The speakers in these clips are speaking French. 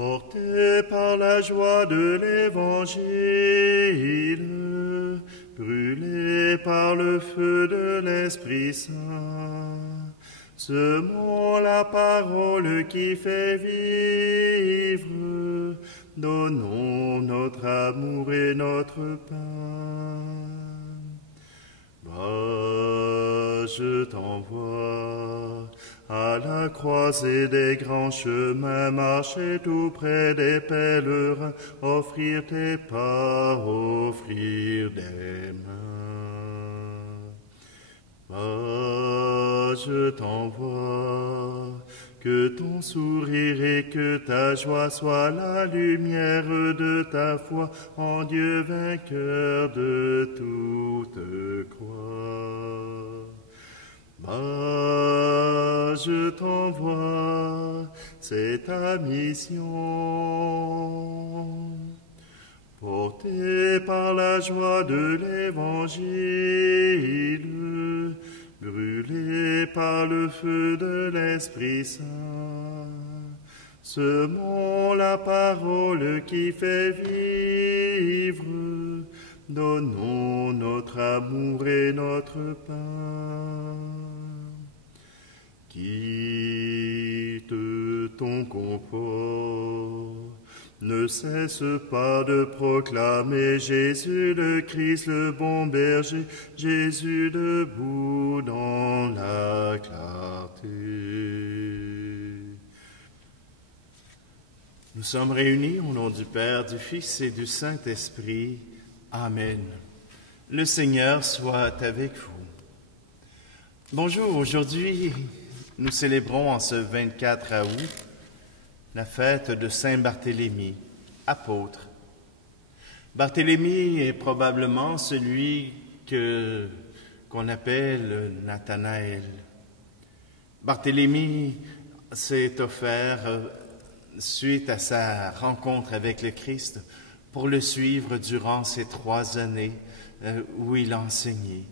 Portés par la joie de l'Évangile, brûlés par le feu de l'Esprit Saint, semons la parole qui fait vivre, donnons notre amour et notre pain. Va, je t'envoie à la croisée des grands chemins, marcher tout près des pèlerins, offrir tes pas, offrir des mains. Va, je t'envoie, que ton sourire et que ta joie soient la lumière de ta foi en Dieu vainqueur de toute croix. Va, je t'envoie, c'est ta mission. Porté par la joie de l'Évangile, brûlé par le feu de l'Esprit Saint, semons la parole qui fait vivre, donnons notre amour et notre pain. Quitte ton confort, ne cesse pas de proclamer Jésus le Christ, le bon berger, Jésus debout dans la clarté. Nous sommes réunis au nom du Père, du Fils et du Saint-Esprit. Amen. Le Seigneur soit avec vous. Bonjour, aujourd'hui, nous célébrons en ce 24 août la fête de Saint Barthélemy, apôtre. Barthélemy est probablement celui qu'on appelle Nathanaël. Barthélemy s'est offert, suite à sa rencontre avec le Christ, pour le suivre durant ces 3 années où il a enseigné.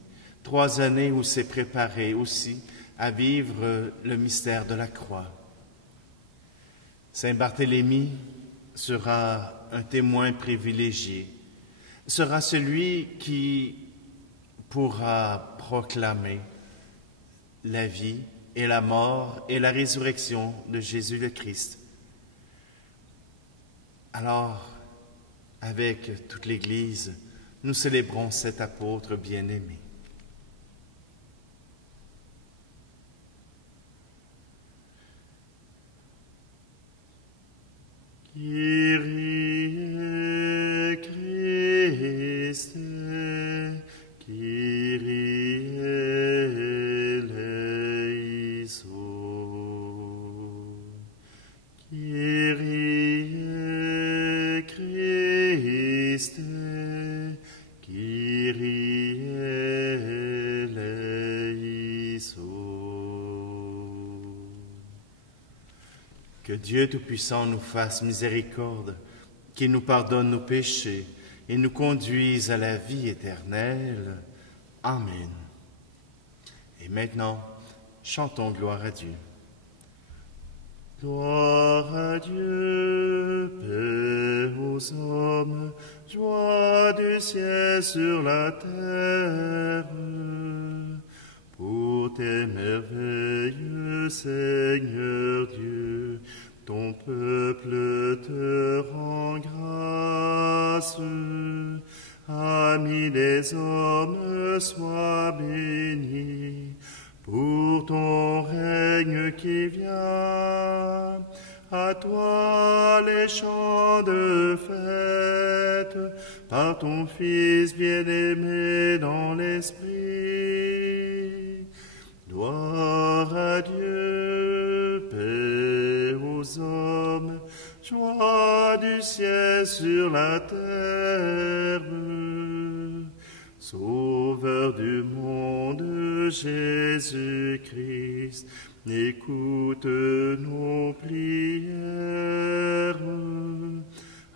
3 années où il s'est préparé aussi à vivre le mystère de la croix. Saint Barthélemy sera un témoin privilégié, sera celui qui pourra proclamer la vie et la mort et la résurrection de Jésus le Christ. Alors, avec toute l'Église, nous célébrons cet apôtre bien-aimé. Kyrie Christe, Kyrie eleison. Kyrie Christe, Kyrie eleison. Que Dieu Tout-Puissant nous fasse miséricorde, qu'il nous pardonne nos péchés et nous conduise à la vie éternelle. Amen. Et maintenant, chantons gloire à Dieu. Gloire à Dieu, paix aux hommes, joie du ciel sur la terre. Pour tes merveilles, Seigneur Dieu, ton peuple te rend grâce. Ami des hommes, sois béni pour ton règne qui vient. À toi les chants de fête, par ton Fils bien-aimé dans l'Esprit. Gloire à Dieu, paix aux hommes, joie du ciel sur la terre. Sauveur du monde, Jésus-Christ, écoute nos prières.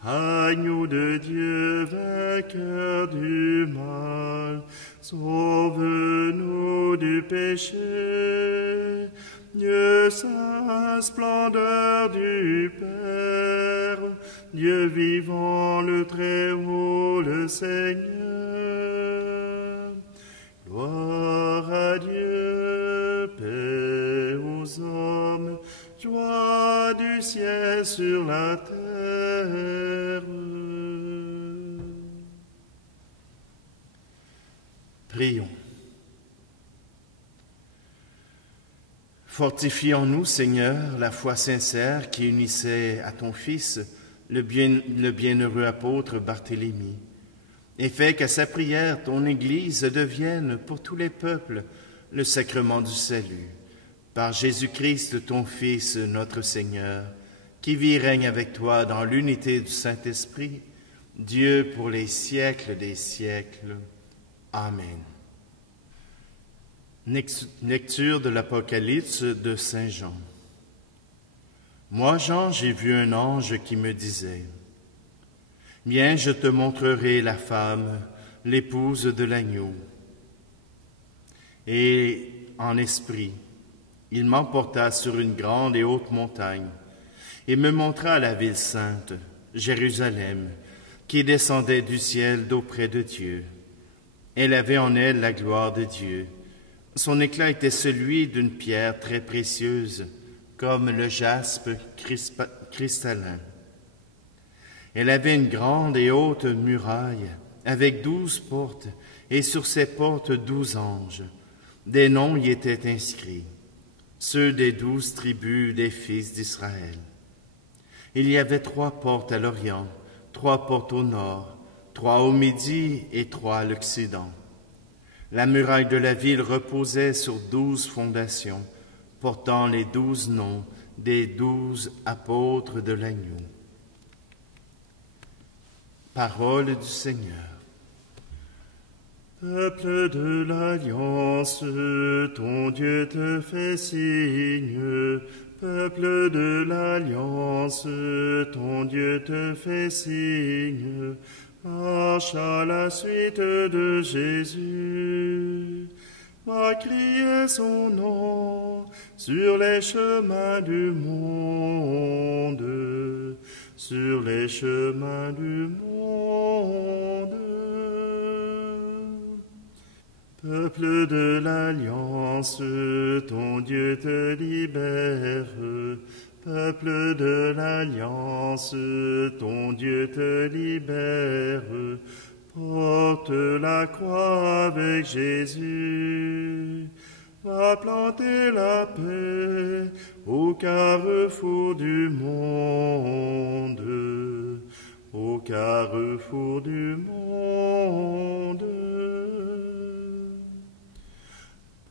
Agneau de Dieu, vainqueur du mal, sauve-nous du péché. Dieu saint, splendeur du Père, Dieu vivant, le Très-Haut, le Seigneur. Gloire à Dieu, paix aux hommes, joie du ciel sur la terre. Prions. Fortifie en nous, Seigneur, la foi sincère qui unissait à ton Fils le bienheureux apôtre Barthélemy, et fais qu'à sa prière, ton Église devienne pour tous les peuples le sacrement du salut. Par Jésus-Christ, ton Fils, notre Seigneur, qui vit et règne avec toi dans l'unité du Saint-Esprit, Dieu pour les siècles des siècles. Amen. Lecture de l'Apocalypse de Saint Jean. Moi, Jean, j'ai vu un ange qui me disait, « Viens, je te montrerai la femme, l'épouse de l'agneau. » Et en esprit, il m'emporta sur une grande et haute montagne et me montra la ville sainte, Jérusalem, qui descendait du ciel d'auprès de Dieu. Elle avait en elle la gloire de Dieu. Son éclat était celui d'une pierre très précieuse, comme le jaspe cristallin. Elle avait une grande et haute muraille, avec 12 portes, et sur ces portes 12 anges. Des noms y étaient inscrits, ceux des 12 tribus des fils d'Israël. Il y avait 3 portes à l'Orient, 3 portes au nord, 3 au midi et 3 à l'Occident. La muraille de la ville reposait sur 12 fondations, portant les 12 noms des 12 apôtres de l'agneau. Parole du Seigneur. Peuple de l'Alliance, ton Dieu te fait signe. Peuple de l'Alliance, ton Dieu te fait signe. Marche à la suite de Jésus, va crier son nom sur les chemins du monde, sur les chemins du monde. Peuple de l'Alliance, ton Dieu te libère. Peuple de l'Alliance, ton Dieu te libère. Porte la croix avec Jésus. Va planter la paix au carrefour du monde. Au carrefour du monde.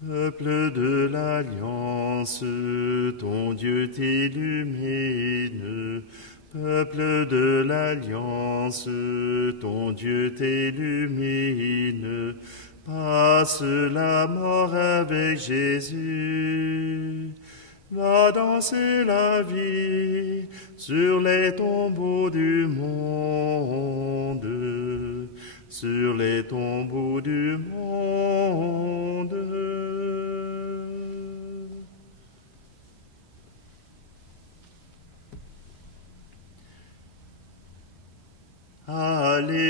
Peuple de l'Alliance, ton Dieu t'illumine. Peuple de l'Alliance, ton Dieu t'illumine. Passe la mort avec Jésus. Va danser la vie sur les tombeaux du monde. Sur les tombeaux du monde.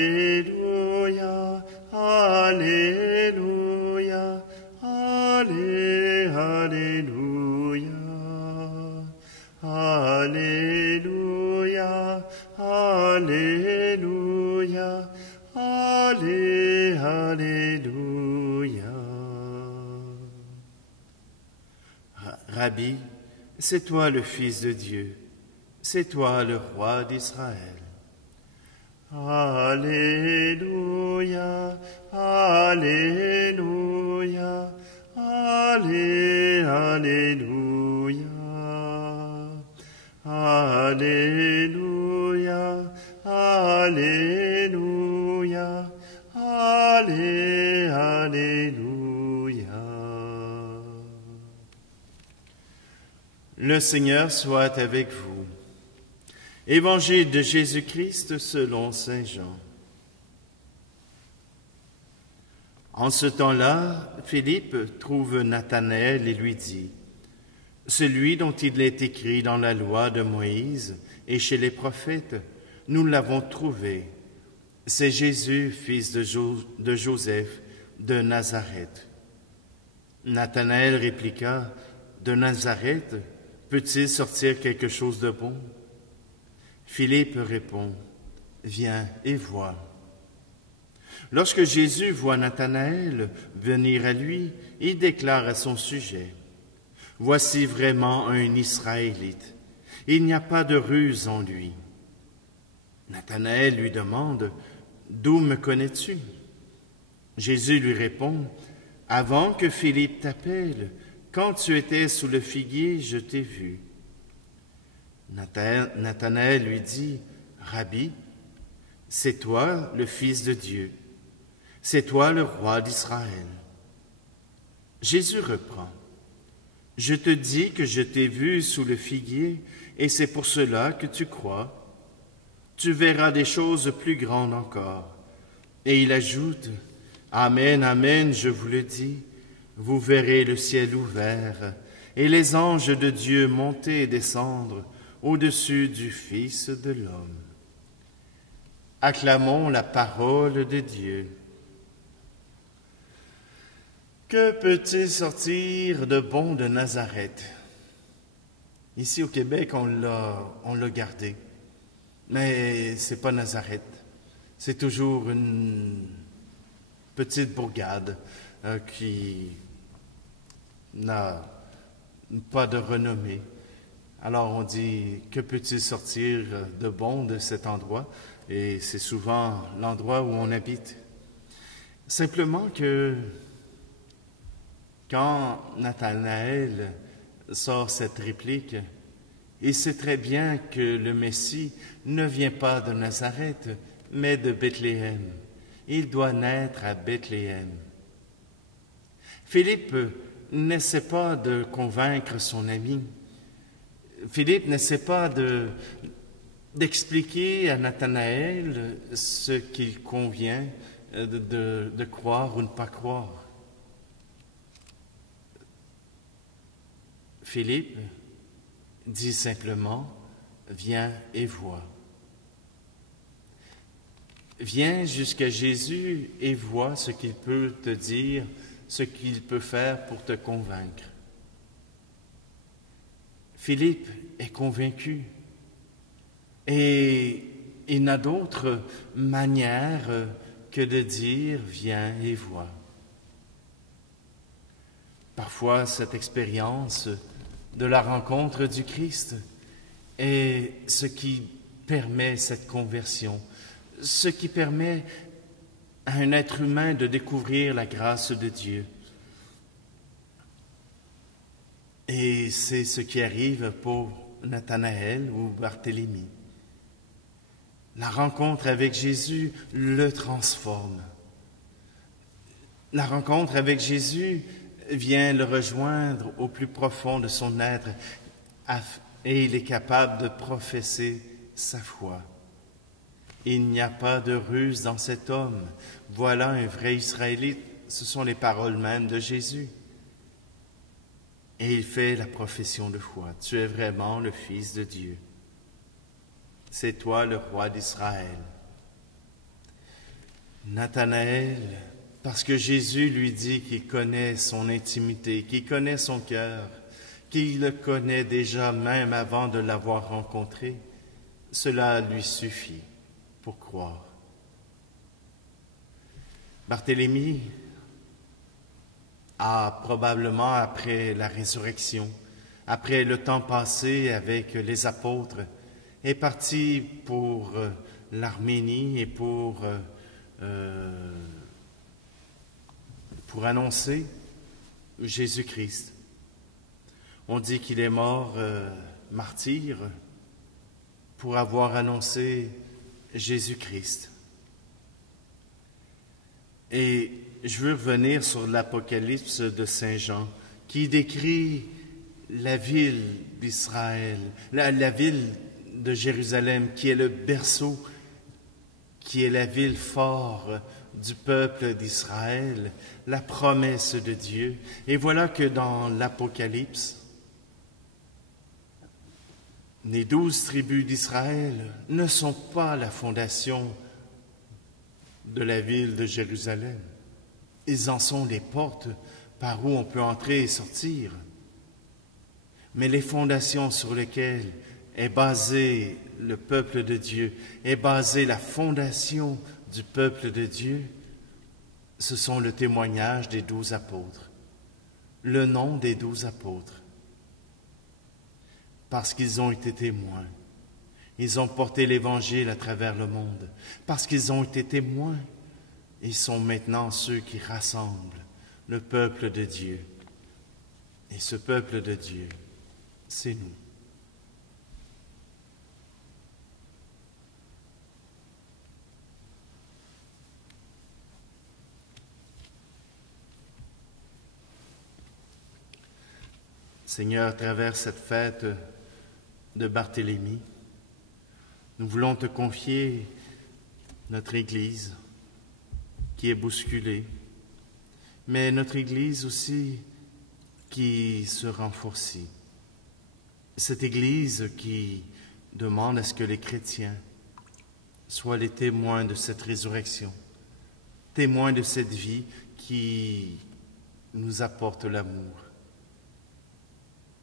Alléluia, Alléluia, Alléluia, Alléluia, Alléluia, Alléluia. Rabbi, c'est toi le Fils de Dieu, c'est toi le Roi d'Israël. Alléluia, Alléluia, Alléluia, Alléluia, Alléluia, Alléluia. Le Seigneur soit avec vous. Évangile de Jésus-Christ selon saint Jean. En ce temps-là, Philippe trouve Nathanaël et lui dit, « Celui dont il est écrit dans la loi de Moïse et chez les prophètes, nous l'avons trouvé. C'est Jésus, fils de Joseph de Nazareth. » Nathanaël répliqua, « De Nazareth, peut-il sortir quelque chose de bon? » Philippe répond, « Viens et vois. » Lorsque Jésus voit Nathanaël venir à lui, il déclare à son sujet, « Voici vraiment un Israélite. Il n'y a pas de ruse en lui. » Nathanaël lui demande, « D'où me connais-tu? » Jésus lui répond, « Avant que Philippe t'appelle, quand tu étais sous le figuier, je t'ai vu. » Nathanaël lui dit, « Rabbi, c'est toi le Fils de Dieu, c'est toi le roi d'Israël. » Jésus reprend, « Je te dis que je t'ai vu sous le figuier, et c'est pour cela que tu crois. Tu verras des choses plus grandes encore. » Et il ajoute, « Amen, amen, je vous le dis, vous verrez le ciel ouvert, et les anges de Dieu monter et descendre au-dessus du Fils de l'homme. » Acclamons la parole de Dieu. Que peut-il sortir de bon de Nazareth? Ici au Québec, on l'a gardé. Mais c'est pas Nazareth. C'est toujours une petite bourgade qui n'a pas de renommée. Alors on dit, que peut-il sortir de bon de cet endroit? Et c'est souvent l'endroit où on habite. Simplement que quand Nathanaël sort cette réplique, il sait très bien que le Messie ne vient pas de Nazareth, mais de Bethléem. Il doit naître à Bethléem. Philippe n'essaie pas de convaincre son ami. Philippe n'essaie pas d'expliquer à Nathanaël ce qu'il convient de croire ou ne pas croire. Philippe dit simplement, « Viens et vois. » Viens jusqu'à Jésus et vois ce qu'il peut te dire, ce qu'il peut faire pour te convaincre. Philippe est convaincu et il n'a d'autre manière que de dire « Viens et vois ». Parfois, cette expérience de la rencontre du Christ est ce qui permet cette conversion, ce qui permet à un être humain de découvrir la grâce de Dieu. Et c'est ce qui arrive pour Nathanaël ou Barthélemy. La rencontre avec Jésus le transforme. La rencontre avec Jésus vient le rejoindre au plus profond de son être et il est capable de professer sa foi. Il n'y a pas de ruse dans cet homme. Voilà un vrai Israélite. Ce sont les paroles mêmes de Jésus. Et il fait la profession de foi. Tu es vraiment le Fils de Dieu. C'est toi le roi d'Israël. Nathanaël, parce que Jésus lui dit qu'il connaît son intimité, qu'il connaît son cœur, qu'il le connaît déjà même avant de l'avoir rencontré, cela lui suffit pour croire. Barthélemy a probablement, après la résurrection, après le temps passé avec les apôtres, est parti pour l'Arménie et pour annoncer Jésus-Christ. On dit qu'il est mort martyr pour avoir annoncé Jésus-Christ. Et je veux revenir sur l'Apocalypse de Saint Jean, qui décrit la ville d'Israël, la ville de Jérusalem, qui est le berceau, qui est la ville forte du peuple d'Israël, la promesse de Dieu. Et voilà que dans l'Apocalypse, Les 12 tribus d'Israël ne sont pas la fondation de la ville de Jérusalem. Ils en sont les portes par où on peut entrer et sortir. Mais les fondations sur lesquelles est basé le peuple de Dieu, est basée la fondation du peuple de Dieu, ce sont le témoignage des 12 apôtres, le nom des 12 apôtres. Parce qu'ils ont été témoins, ils ont porté l'Évangile à travers le monde. Parce qu'ils ont été témoins, ils sont maintenant ceux qui rassemblent le peuple de Dieu. Et ce peuple de Dieu, c'est nous. Seigneur, à travers cette fête de Barthélemy, nous voulons te confier notre Église qui est bousculée, mais notre Église aussi qui se renforcit. Cette Église qui demande à ce que les chrétiens soient les témoins de cette résurrection, témoins de cette vie qui nous apporte l'amour.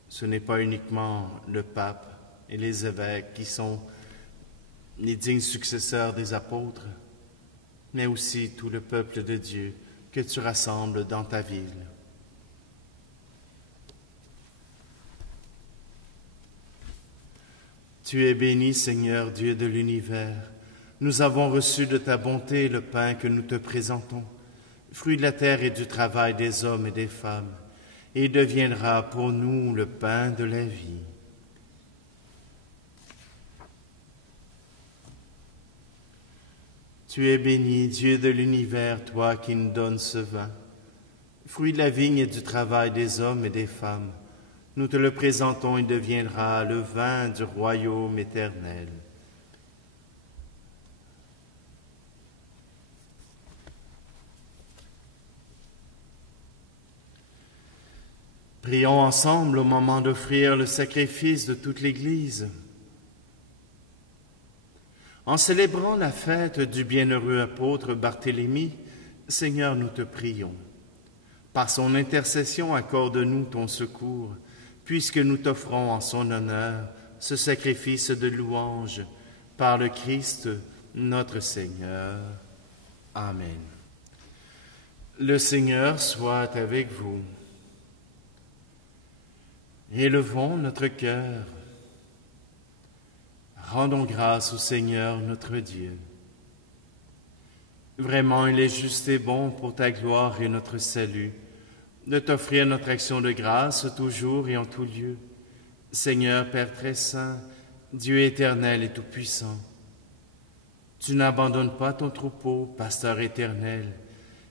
Ce n'est pas uniquement le pape et les évêques qui sont les dignes successeurs des apôtres, mais aussi tout le peuple de Dieu que tu rassembles dans ta ville. Tu es béni, Seigneur, Dieu de l'univers. Nous avons reçu de ta bonté le pain que nous te présentons, fruit de la terre et du travail des hommes et des femmes, et deviendra pour nous le pain de la vie. Tu es béni, Dieu de l'univers, toi qui nous donnes ce vin, fruit de la vigne et du travail des hommes et des femmes. Nous te le présentons et deviendra le vin du royaume éternel. Prions ensemble au moment d'offrir le sacrifice de toute l'Église. En célébrant la fête du bienheureux apôtre Barthélemy, Seigneur, nous te prions. Par son intercession, accorde-nous ton secours, puisque nous t'offrons en son honneur ce sacrifice de louange par le Christ notre Seigneur. Amen. Le Seigneur soit avec vous. Élevons notre cœur. Rendons grâce au Seigneur notre Dieu. Vraiment, il est juste et bon pour ta gloire et notre salut de t'offrir notre action de grâce toujours et en tout lieu. Seigneur, Père très saint, Dieu éternel et tout-puissant, tu n'abandonnes pas ton troupeau, pasteur éternel,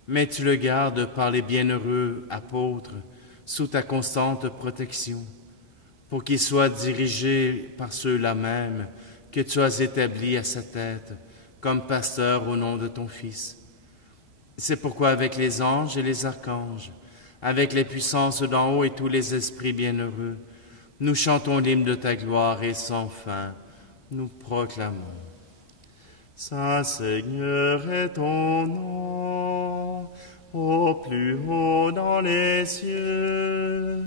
mais tu le gardes par les bienheureux apôtres sous ta constante protection, pour qu'il soit dirigé par ceux-là même que tu as établis à sa tête, comme pasteur au nom de ton Fils. C'est pourquoi avec les anges et les archanges, avec les puissances d'en haut et tous les esprits bienheureux, nous chantons l'hymne de ta gloire et sans fin, nous proclamons. Saint Seigneur est ton nom, au plus haut dans les cieux.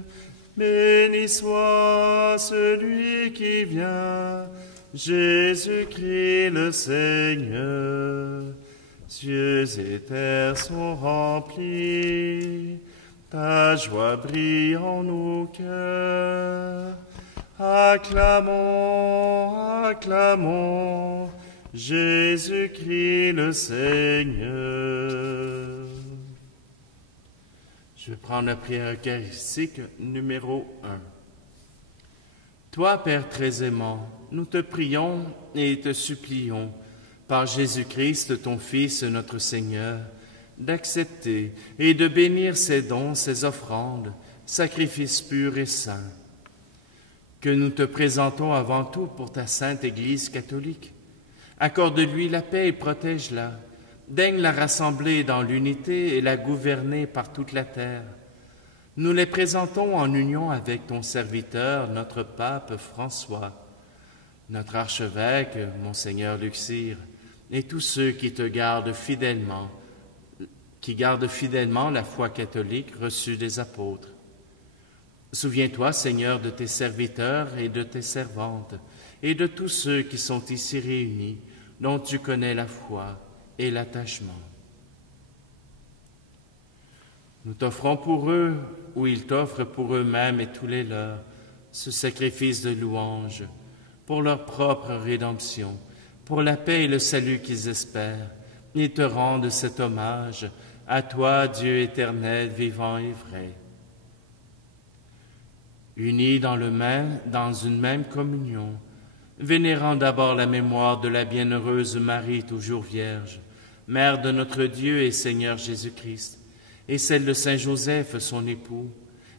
Béni soit celui qui vient, Jésus-Christ le Seigneur. Cieux et terre sont remplis, ta joie brille en nos cœurs. Acclamons, acclamons, Jésus-Christ le Seigneur. Je vais prendre la prière eucharistique numéro 1. Toi, Père très aimant, nous te prions et te supplions, par Jésus-Christ, ton Fils, notre Seigneur, d'accepter et de bénir ces dons, ces offrandes, sacrifices purs et saints, que nous te présentons avant tout pour ta sainte Église catholique. Accorde-lui la paix et protège-la. Daigne la rassembler dans l'unité et la gouverner par toute la terre. Nous les présentons en union avec ton serviteur, notre pape François, notre archevêque, Monseigneur Luxire, et tous ceux qui gardent fidèlement la foi catholique reçue des apôtres. Souviens-toi, Seigneur, de tes serviteurs et de tes servantes, et de tous ceux qui sont ici réunis, dont tu connais la foi et l'attachement. Nous t'offrons pour eux, ou ils t'offrent pour eux-mêmes et tous les leurs, ce sacrifice de louange, pour leur propre rédemption, pour la paix et le salut qu'ils espèrent. Ils te rendent cet hommage, à toi, Dieu éternel, vivant et vrai. Unis dans une même communion, vénérant d'abord la mémoire de la bienheureuse Marie, toujours vierge, Mère de notre Dieu et Seigneur Jésus-Christ, et celle de Saint Joseph, son époux,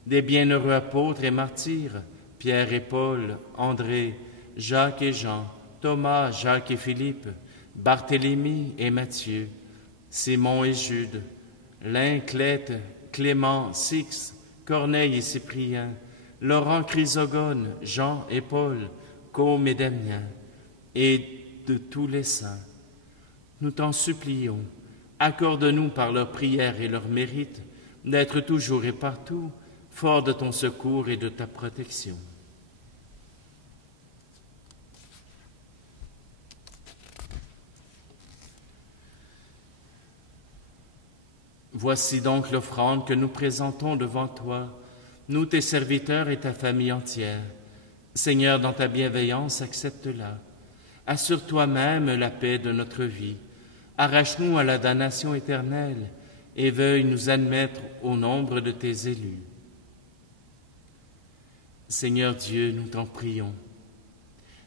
des bienheureux apôtres et martyrs, Pierre et Paul, André, Jacques et Jean, Thomas, Jacques et Philippe, Barthélemy et Matthieu, Simon et Jude, Lin, Clète, Clément, Six, Corneille et Cyprien, Laurent, Chrysogone, Jean et Paul, Côme et Damien, et de tous les saints. Nous t'en supplions, accorde-nous par leurs prières et leurs mérites d'être toujours et partout forts de ton secours et de ta protection. Voici donc l'offrande que nous présentons devant toi, nous tes serviteurs et ta famille entière. Seigneur, dans ta bienveillance, accepte-la. Assure toi-même la paix de notre vie. Arrache-nous à la damnation éternelle et veuille nous admettre au nombre de tes élus. Seigneur Dieu, nous t'en prions.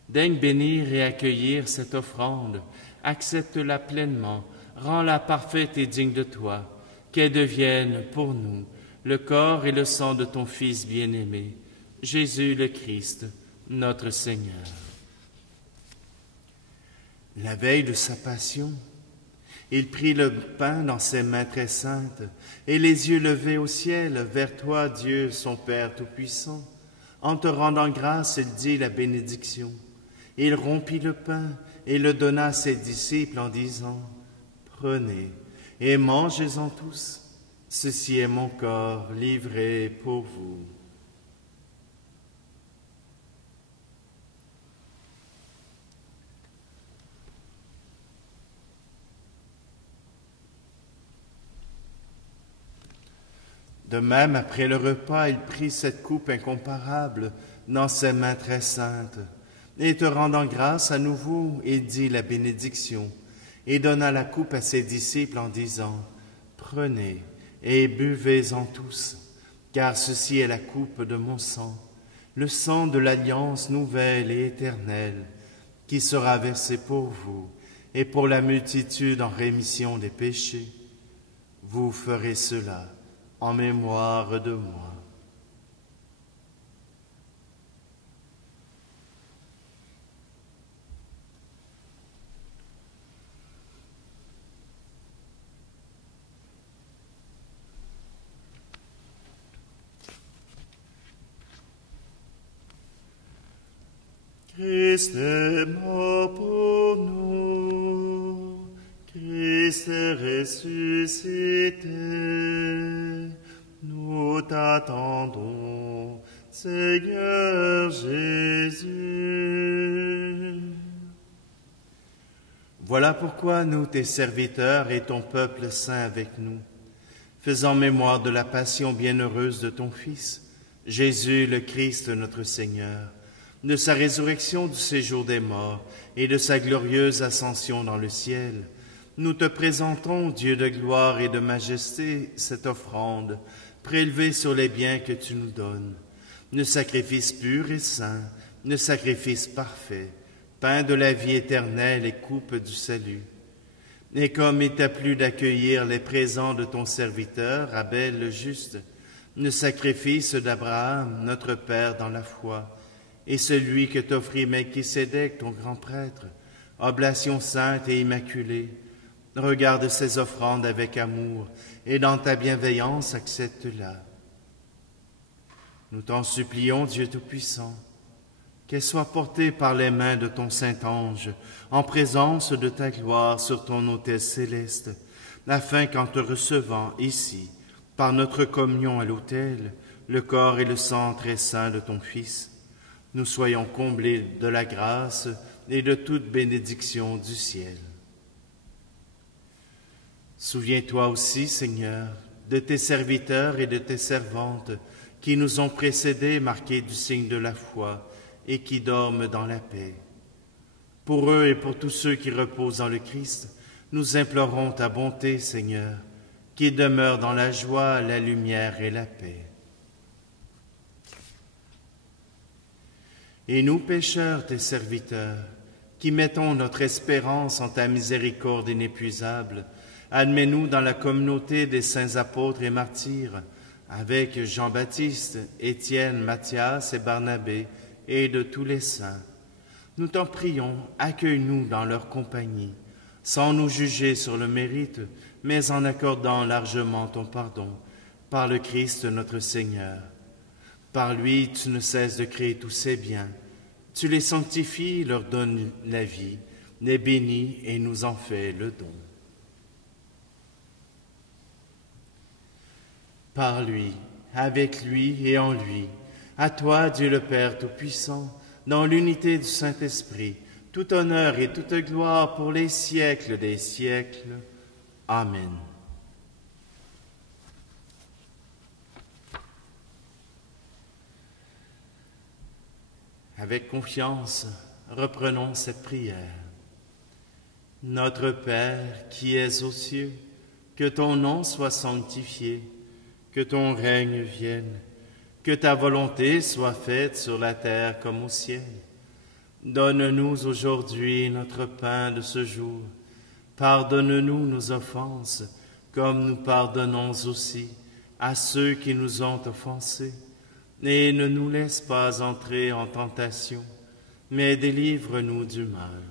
Daigne bénir et accueillir cette offrande. Accepte-la pleinement, rends-la parfaite et digne de toi, qu'elle devienne pour nous le corps et le sang de ton Fils bien-aimé, Jésus le Christ, notre Seigneur. La veille de sa passion, il prit le pain dans ses mains très saintes, et les yeux levés au ciel, vers toi, Dieu, son Père Tout-Puissant. En te rendant grâce, il dit la bénédiction. Il rompit le pain et le donna à ses disciples en disant, « Prenez et mangez-en tous. Ceci est mon corps livré pour vous. » De même, après le repas, il prit cette coupe incomparable dans ses mains très saintes, et te rendant grâce à nouveau, il dit la bénédiction, et donna la coupe à ses disciples en disant, « Prenez et buvez-en tous, car ceci est la coupe de mon sang, le sang de l'alliance nouvelle et éternelle, qui sera versé pour vous et pour la multitude en rémission des péchés. Vous ferez cela en mémoire de moi. » Christ est mort pour nous, Christ est ressuscité, nous t'attendons, Seigneur Jésus. Voilà pourquoi nous, tes serviteurs et ton peuple saint avec nous, faisant mémoire de la passion bienheureuse de ton Fils, Jésus le Christ notre Seigneur, de sa résurrection du séjour des morts et de sa glorieuse ascension dans le ciel, nous te présentons, Dieu de gloire et de majesté, cette offrande, prélevée sur les biens que tu nous donnes, le sacrifice pur et saint, le sacrifice parfait, pain de la vie éternelle et coupe du salut. Et comme il t'a plu d'accueillir les présents de ton serviteur, Abel le juste, le sacrifice d'Abraham, notre Père dans la foi, et celui que t'offrit Melchisédek, ton grand prêtre, oblation sainte et immaculée, regarde ces offrandes avec amour, et dans ta bienveillance accepte-la. Nous t'en supplions, Dieu Tout-Puissant, qu'elle soit portée par les mains de ton Saint-Ange, en présence de ta gloire sur ton autel céleste, afin qu'en te recevant ici, par notre communion à l'autel, le corps et le sang très saint de ton Fils, nous soyons comblés de la grâce et de toute bénédiction du ciel. Souviens-toi aussi, Seigneur, de tes serviteurs et de tes servantes qui nous ont précédés marqués du signe de la foi et qui dorment dans la paix. Pour eux et pour tous ceux qui reposent en le Christ, nous implorons ta bonté, Seigneur, qu'ils demeurent dans la joie, la lumière et la paix. Et nous, pécheurs, tes serviteurs, qui mettons notre espérance en ta miséricorde inépuisable, admets-nous dans la communauté des saints apôtres et martyrs, avec Jean-Baptiste, Étienne, Matthias et Barnabé, et de tous les saints. Nous t'en prions, accueille-nous dans leur compagnie, sans nous juger sur le mérite, mais en accordant largement ton pardon, par le Christ notre Seigneur. Par lui, tu ne cesses de créer tous ces biens. Tu les sanctifies, leur donnes la vie, les bénis et nous en fais le don. Par lui, avec lui et en lui, à toi, Dieu le Père Tout-Puissant, dans l'unité du Saint-Esprit, tout honneur et toute gloire pour les siècles des siècles. Amen. Avec confiance, reprenons cette prière. Notre Père qui es aux cieux, que ton nom soit sanctifié, que ton règne vienne, que ta volonté soit faite sur la terre comme au ciel. Donne-nous aujourd'hui notre pain de ce jour. Pardonne-nous nos offenses, comme nous pardonnons aussi à ceux qui nous ont offensés. Et ne nous laisse pas entrer en tentation, mais délivre-nous du mal.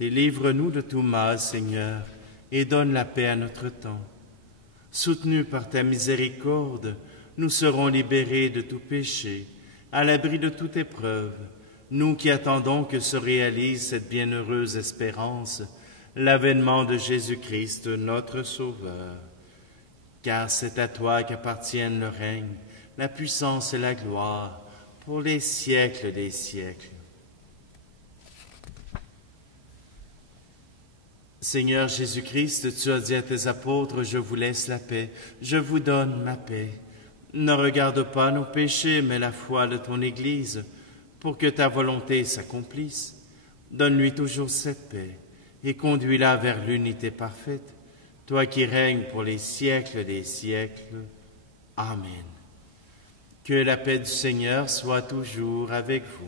Délivre-nous de tout mal, Seigneur, et donne la paix à notre temps. Soutenus par ta miséricorde, nous serons libérés de tout péché, à l'abri de toute épreuve, nous qui attendons que se réalise cette bienheureuse espérance, l'avènement de Jésus-Christ, notre Sauveur. Car c'est à toi qu'appartiennent le règne, la puissance et la gloire, pour les siècles des siècles. Seigneur Jésus-Christ, tu as dit à tes apôtres, je vous laisse la paix, je vous donne ma paix. Ne regarde pas nos péchés, mais la foi de ton Église, pour que ta volonté s'accomplisse. Donne-lui toujours cette paix, et conduis-la vers l'unité parfaite, toi qui règnes pour les siècles des siècles. Amen. Que la paix du Seigneur soit toujours avec vous.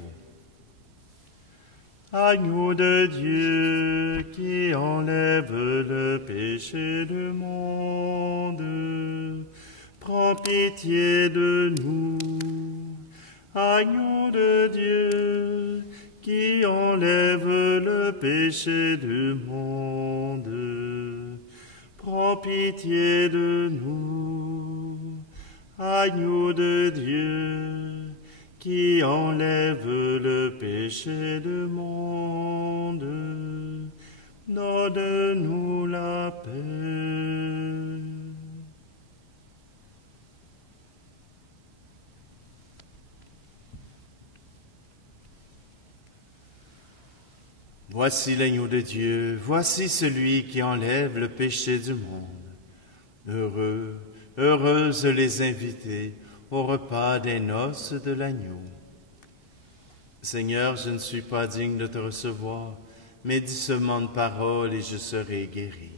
Agneau de Dieu qui enlève le péché du monde, prends pitié de nous. Agneau de Dieu qui enlève le péché du monde, prends pitié de nous. Agneau de Dieu qui enlève le péché du monde, donne-nous la paix. Voici l'agneau de Dieu, voici celui qui enlève le péché du monde. Heureux, heureuses les invités au repas des noces de l'agneau. Seigneur, je ne suis pas digne de te recevoir, mais dis seulement une parole et je serai guéri.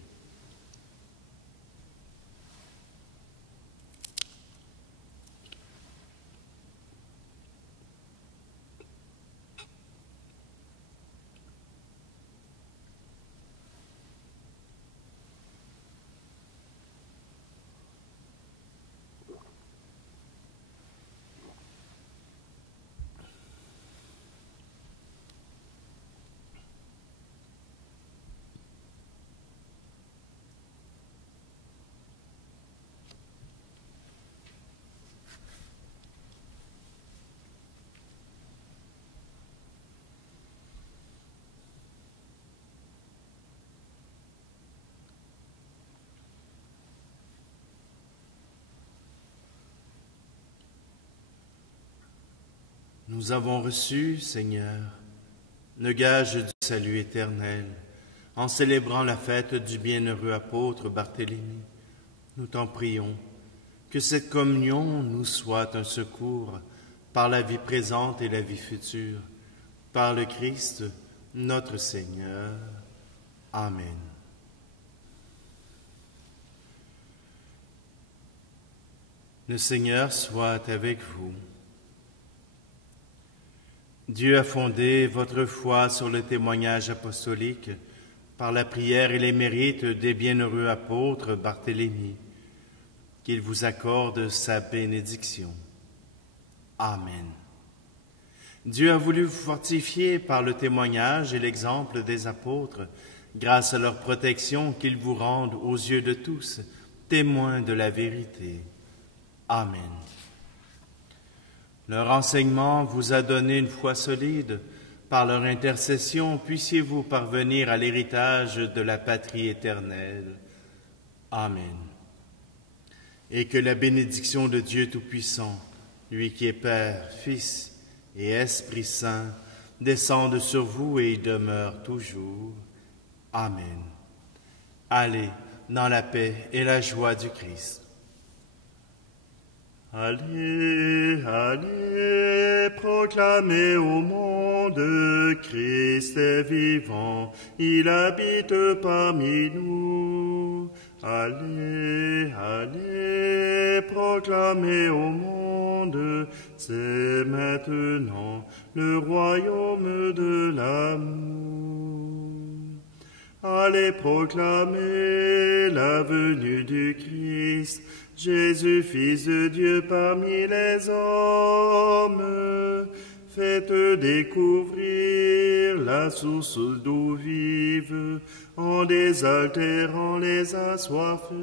Nous avons reçu, Seigneur, le gage du salut éternel, en célébrant la fête du bienheureux apôtre Barthélemy. Nous t'en prions, que cette communion nous soit un secours par la vie présente et la vie future, par le Christ, notre Seigneur. Amen. Le Seigneur soit avec vous. Dieu a fondé votre foi sur le témoignage apostolique par la prière et les mérites des bienheureux apôtres Barthélemy. Qu'il vous accorde sa bénédiction. Amen. Dieu a voulu vous fortifier par le témoignage et l'exemple des apôtres, grâce à leur protection qu'ils vous rendent aux yeux de tous, témoins de la vérité. Amen. Leur enseignement vous a donné une foi solide. Par leur intercession, puissiez-vous parvenir à l'héritage de la patrie éternelle. Amen. Et que la bénédiction de Dieu Tout-Puissant, lui qui est Père, Fils et Esprit Saint, descende sur vous et y demeure toujours. Amen. Allez dans la paix et la joie du Christ. Allez, allez, proclamez au monde, Christ est vivant, il habite parmi nous. Allez, allez, proclamez au monde, c'est maintenant le royaume de l'amour. Allez proclamer la venue du Christ, Jésus, Fils de Dieu parmi les hommes. Faites découvrir la source d'eau vive, en désaltérant les assoiffés.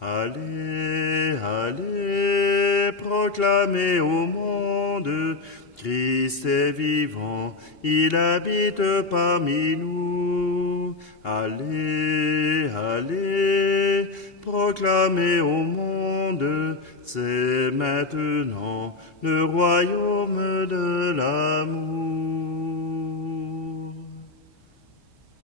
Allez, allez, proclamez au monde, Christ est vivant, il habite parmi nous. Allez, allez, proclamez au monde, c'est maintenant le royaume de l'amour.